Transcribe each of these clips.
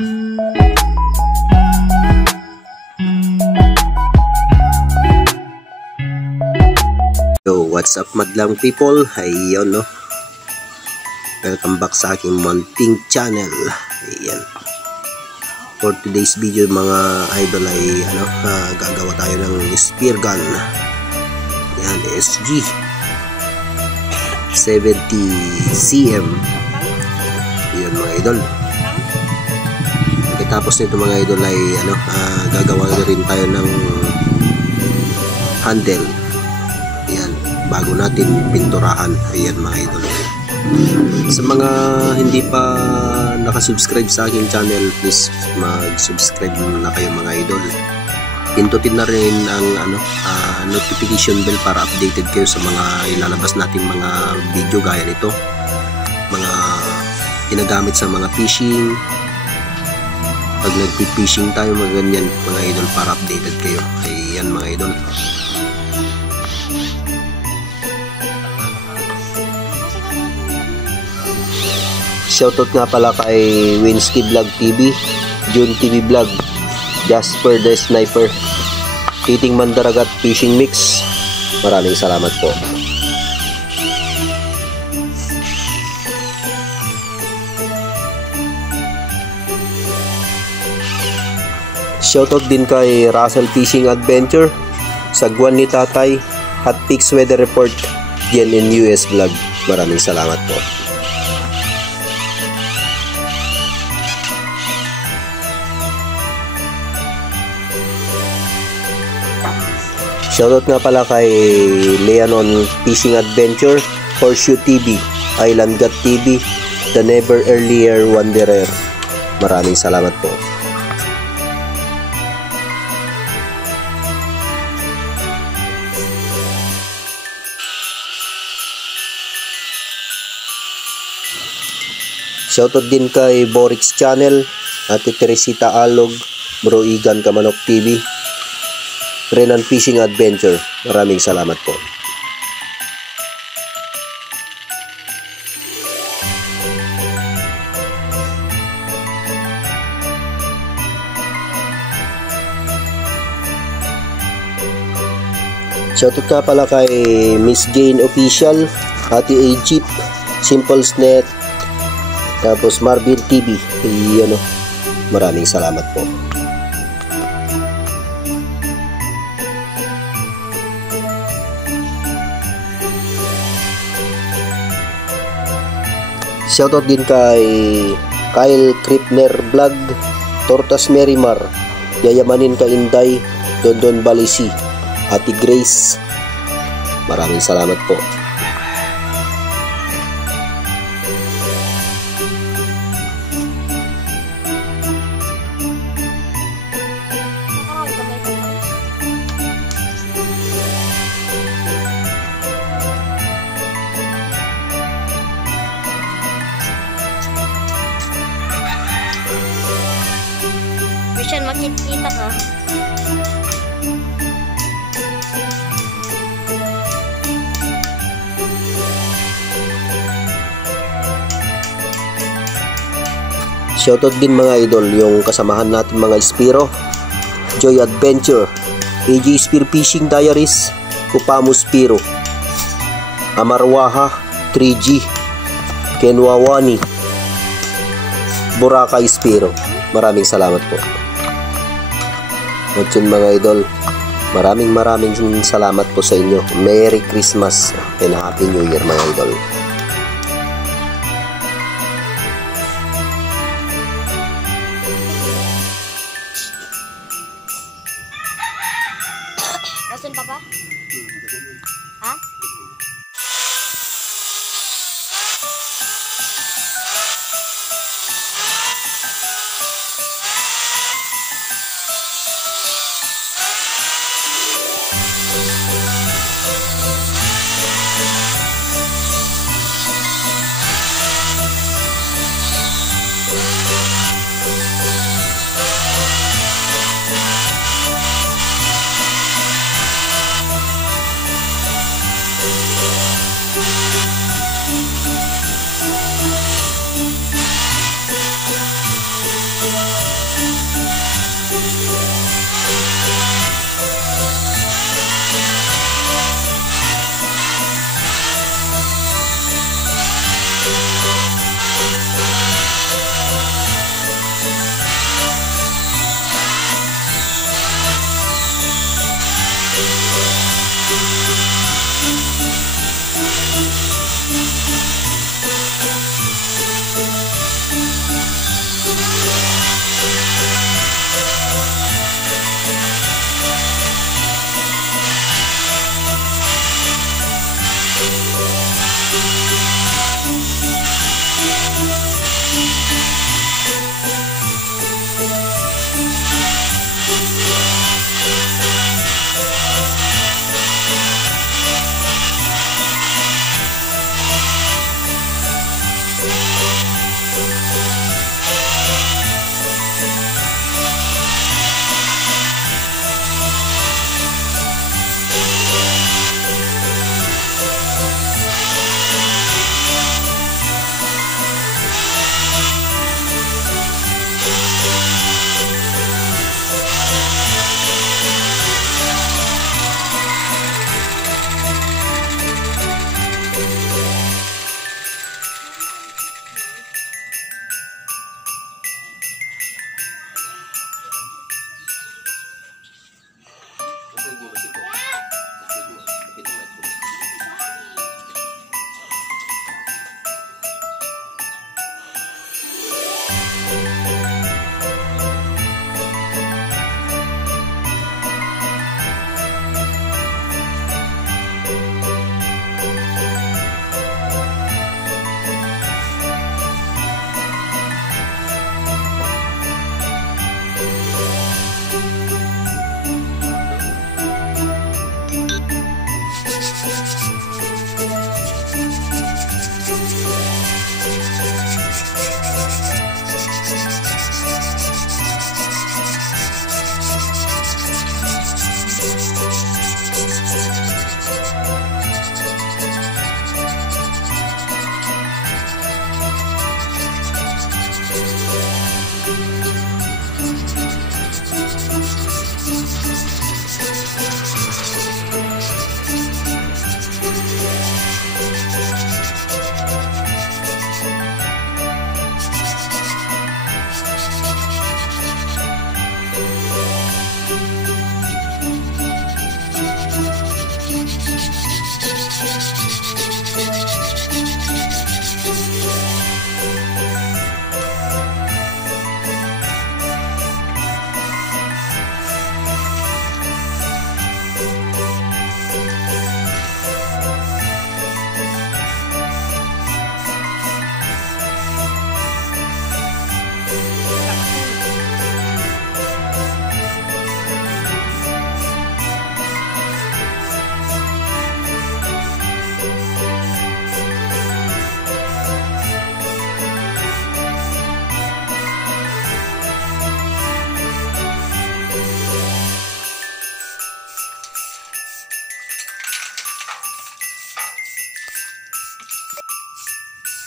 Yo, what's up madlang people? Ayun no. Welcome back sa aking munting channel. Ayan. For today's video mga idol ay gagawa tayo ng spear gun. Yan, SG 70 cm. Ayan mga idol. Pagkatapos nito mga idol ay gagawa na rin tayo ng handle. Ayan, bago natin pinturahan. Ayan mga idol. Sa mga hindi pa nakasubscribe sa aking channel, please mag-subscribe na kayo mga idol. Pindutin na rin ang notification bell para updated kayo sa mga ilalabas nating mga video gaya nito. Mga ginagamit sa mga fishing. Pag nagpi-fishing tayo mga ganyan mga idol para updated kayo. Ayan mga idol. Shoutout nga pala kay Winsky Vlog TV, June TV Vlog, Jasper the Sniper, Titing Mandaragat Fishing Mix. Maraming salamat po. Shoutout din kay Russell Fishing Adventure, Sagwan ni Tatay, Hot Picks Weather Report, GNN US Vlog. Maraming salamat po. Shoutout nga pala kay Leanon Fishing Adventure, Horseshoe TV, Island God TV, The Never Earlier Wanderer. Maraming salamat po. Shoutout din kay Borix Channel, Ate Teresita Alog, Bro Igan Kamanok TV, Renan Fishing Adventure. Maraming salamat po. Shoutout ka pala kay Miss Jane Official, Ate Egypt, Simple Snet, tapos Marvin TV. Maraming salamat po. Shoutout din kay Kyle Kripner Vlog, Tortas Merimar, Yayamanin Ka Inday, Dondon Balisi, Ate Grace. Maraming salamat po. Vision, makikita ka. Shoutout din mga idol yung kasamahan natin mga Spiro, Joy Adventure, AJ Spear Fishing Diaries, Kupamo Spiro, Amarwaha 3G, Kenwawani, Boracay Spiro. Maraming salamat po. At yun mga idol, maraming salamat po sa inyo. Merry Christmas and Happy New Year mga idol. Nasaan pa? Ha?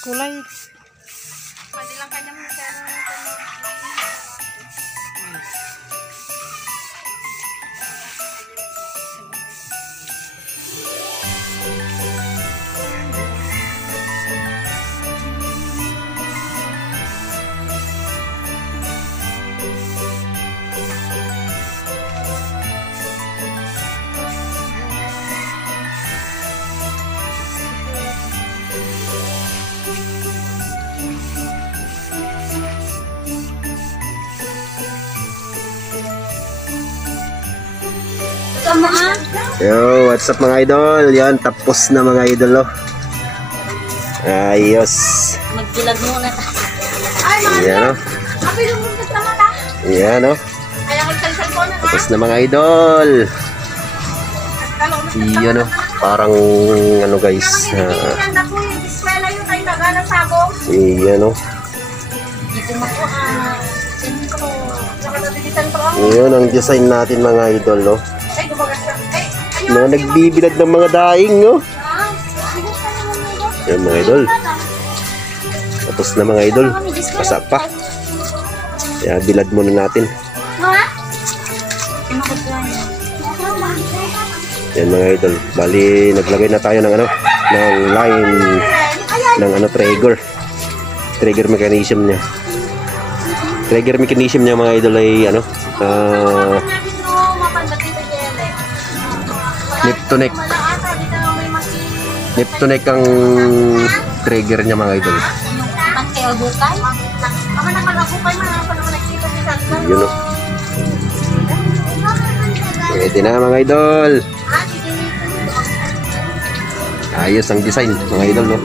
Kulay. Pwede lang kanya mo pero Yo, what's up mga idol? Yan, tapos na mga idol, oh. Ayos. Magdilag muna tayo. Yan, oh. Yan, oh. Tapos na mga idol. Yan, oh. Parang, ano guys. Yan, oh. Yan ang design natin mga idol, oh. Mga nagbibilad ng mga daing, no? Yan mga idol. Tapos na mga idol. Basa pa. Kaya bilad muna natin. Yan mga idol. Bali, naglagay na tayo ng ano, ng line ng ano, trigger. Trigger mechanism niya. Trigger mechanism niya mga idol ay ano, neck to neck. Neck to neck ang trigger niya mga idol. Yun o. Pwede na mga idol. Ayos ang design mga idol no.